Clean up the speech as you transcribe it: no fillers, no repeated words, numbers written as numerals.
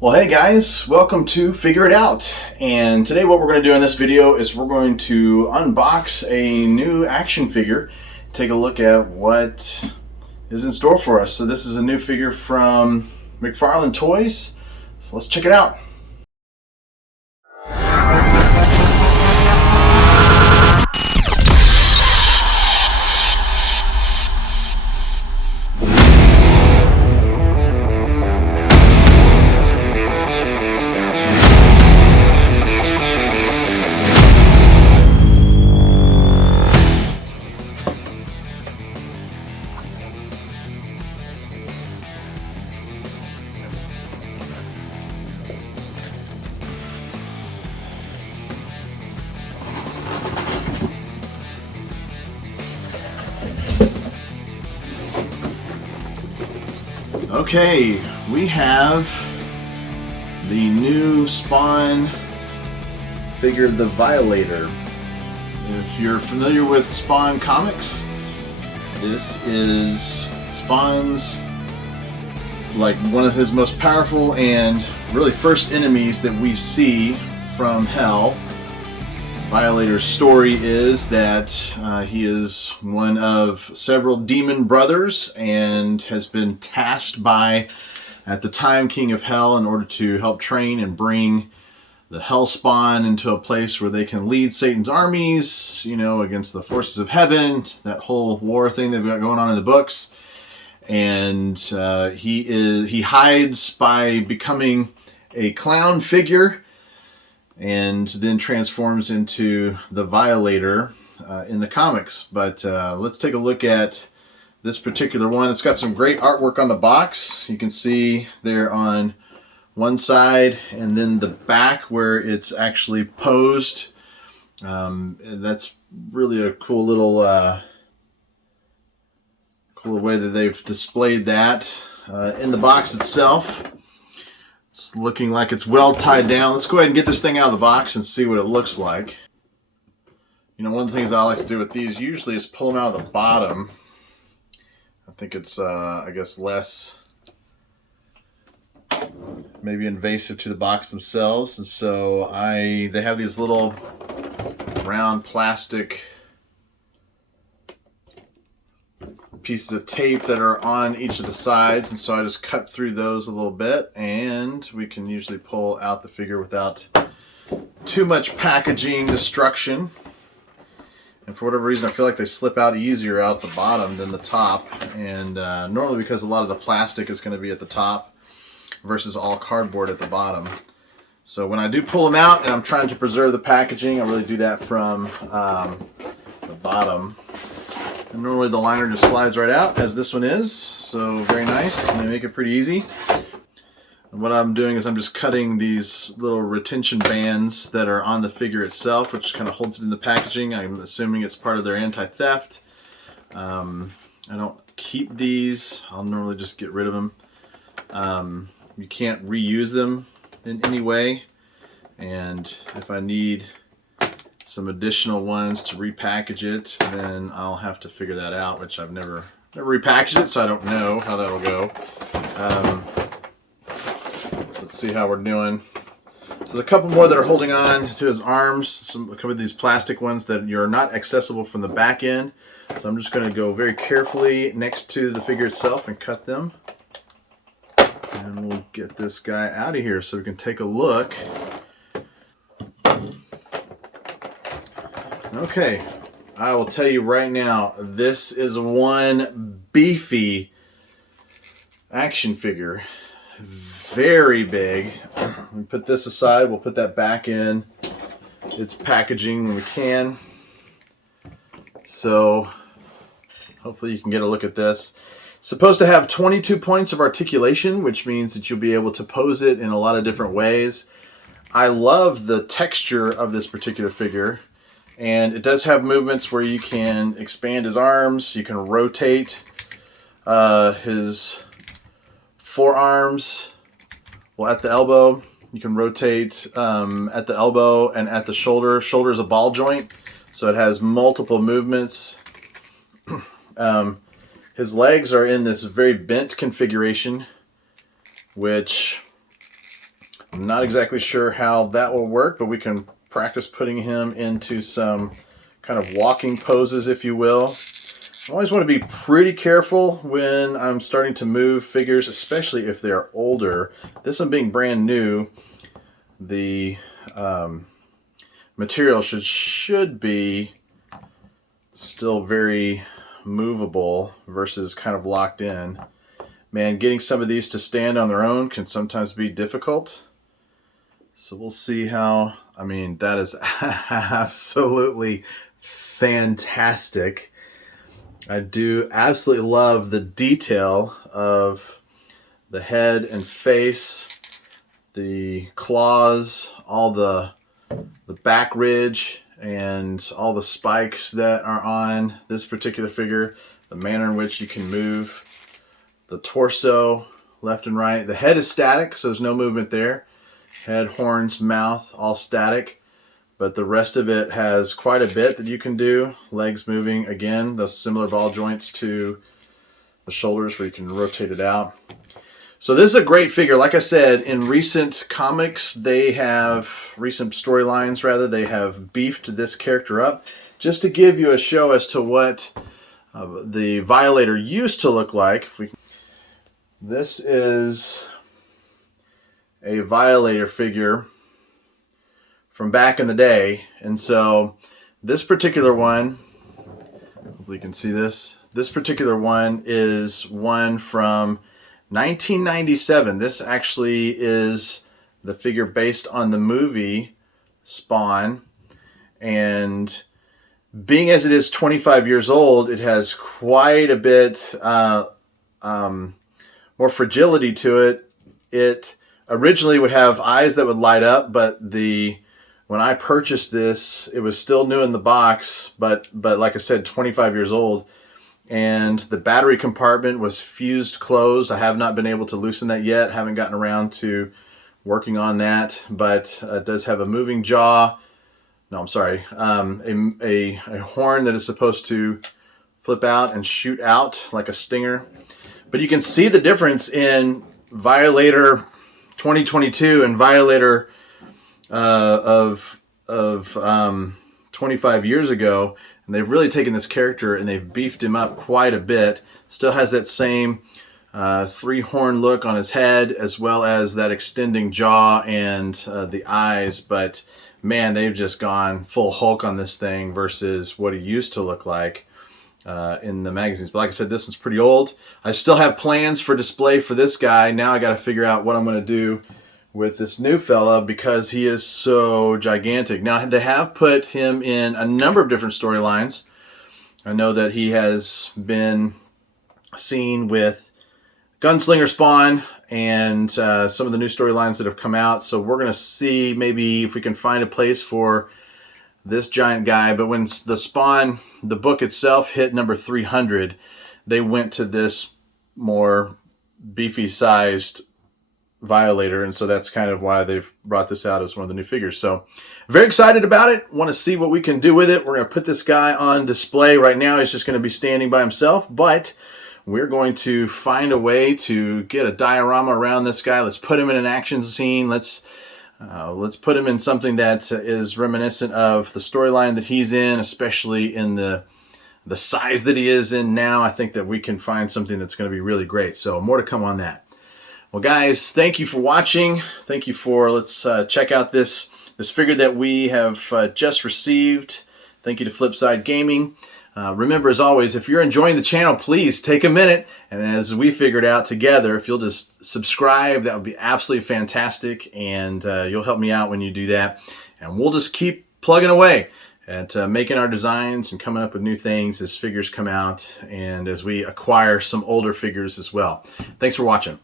Well, hey guys, welcome to Figure It Out. And today what we're going to do in this video is we're going to unbox a new action figure, take a look at what is in store for us. So this is a new figure from Mcfarlane Toys, so let's check it out. Okay, we have the new Spawn figure, the Violator. If you're familiar with Spawn comics, this is Spawn's, like, one of his most powerful and really first enemies that we see from hell. Violator's story is that he is one of several demon brothers and has been tasked by, at the time, King of Hell in order to help train and bring the Hell Spawn into a place where they can lead Satan's armies, you know, against the forces of heaven, that whole war thing they've got going on in the books. And he hides by becoming a clown figure, and then transforms into the Violator in the comics. But let's take a look at this particular one. It's got some great artwork on the box. You can see there on one side, and then the back where it's actually posed. That's really a cool little way that they've displayed that. In the box itself, it's looking like it's well tied down. Let's go ahead and get this thing out of the box and see what it looks like. You know, one of the things I like to do with these usually is pull them out of the bottom. I think it's, I guess, less maybe invasive to the box themselves. And so they have these little round plastic pieces of tape that are on each of the sides, and so I just cut through those a little bit, and we can usually pull out the figure without too much packaging destruction. And for whatever reason, I feel like they slip out easier out the bottom than the top, and normally because a lot of the plastic is going to be at the top versus all cardboard at the bottom. So when I do pull them out and I'm trying to preserve the packaging, I really do that from the bottom. And normally the liner just slides right out, as this one is, so very nice, and they make it pretty easy. And what I'm doing is I'm just cutting these little retention bands that are on the figure itself, which kind of holds it in the packaging. I'm assuming it's part of their anti-theft. I don't keep these. I'll normally just get rid of them. You can't reuse them in any way, and if I need some additional ones to repackage it, then I'll have to figure that out, which I've never repackaged it, so I don't know how that'll go. So let's see how we're doing. So there's a couple more that are holding a his arms, a couple of these plastic ones that are not accessible from the back end. So I'm just going to go very carefully next to the figure itself and cut them. And we'll get this guy out of here so we can take a look. Okay, I will tell you right now, this is one beefy action figure. Very big. We put this aside, we'll put that back in its packaging when we can. So hopefully you can get a look at this. It's supposed to have 22 points of articulation, which means that you'll be able to pose it in a lot of different ways. I love the texture of this particular figure. And it does have movements where you can expand his arms, you can rotate his forearms, well, at the elbow. You can rotate at the elbow and at the shoulder. Shoulder is a ball joint, so it has multiple movements. His legs are in this very bent configuration, which I'm not exactly sure how that will work, but we can practice putting him into some kind of walking poses, if you will. I always want to be pretty careful when I'm starting to move figures, especially if they're older. This one being brand new, the material should be still very movable versus kind of locked in. Man, getting some of these to stand on their own can sometimes be difficult. So we'll see how, I mean, that is absolutely fantastic. I do absolutely love the detail of the head and face, the claws, all the back ridge, and all the spikes that are on this particular figure, the manner in which you can move the torso left and right. The head is static, so there's no movement there. Head, horns, mouth, all static. But the rest of it has quite a bit that you can do. Legs moving, again, those similar ball joints to the shoulders where you can rotate it out. So this is a great figure. Like I said, in recent comics, recent storylines rather, they have beefed this character up. Just to give you a show as to what the Violator used to look like. This is a Violator figure from back in the day, and so this particular one, hopefully you can see this, this particular one is one from 1997. This actually is the figure based on the movie Spawn, and being as it is 25 years old, it has quite a bit more fragility to it. It originally would have eyes that would light up, but when I purchased this, it was still new in the box, but like I said, 25 years old. And the battery compartment was fused closed. I have not been able to loosen that yet. Haven't gotten around to working on that, but it does have a moving jaw. No, I'm sorry. A horn that is supposed to flip out and shoot out like a stinger. But you can see the difference in Violator 2022 and Violator of 25 years ago, and they've really taken this character and they've beefed him up quite a bit. Still has that same three-horn look on his head, as well as that extending jaw and the eyes, but man, they've just gone full Hulk on this thing versus what he used to look like in the magazines. But like I said, this one's pretty old. I still have plans for display for this guy. Now I got to figure out what I'm going to do with this new fella because he is so gigantic. Now, they have put him in a number of different storylines. I know that he has been seen with Gunslinger Spawn and some of the new storylines that have come out. So we're going to see maybe if we can find a place for this giant guy. But when the Spawn, the book itself, hit number 300, they went to this more beefy-sized Violator, and so that's kind of why they've brought this out as one of the new figures. So very excited about it. Want to see what we can do with it. We're going to put this guy on display. Right now he's just going to be standing by himself, but we're going to find a way to get a diorama around this guy. Let's put him in an action scene. Let's put him in something that is reminiscent of the storyline that he's in, especially in the size that he is in now. I think that we can find something that's going to be really great. So more to come on that. Well, guys, thank you for watching. Thank you for, let's check out this figure that we have just received. Thank you to Flipside Gaming. Remember, as always, if you're enjoying the channel, please take a minute, and as we figured out together, if you'll just subscribe, that would be absolutely fantastic, and you'll help me out when you do that. And we'll just keep plugging away at making our designs and coming up with new things as figures come out and as we acquire some older figures as well. Thanks for watching.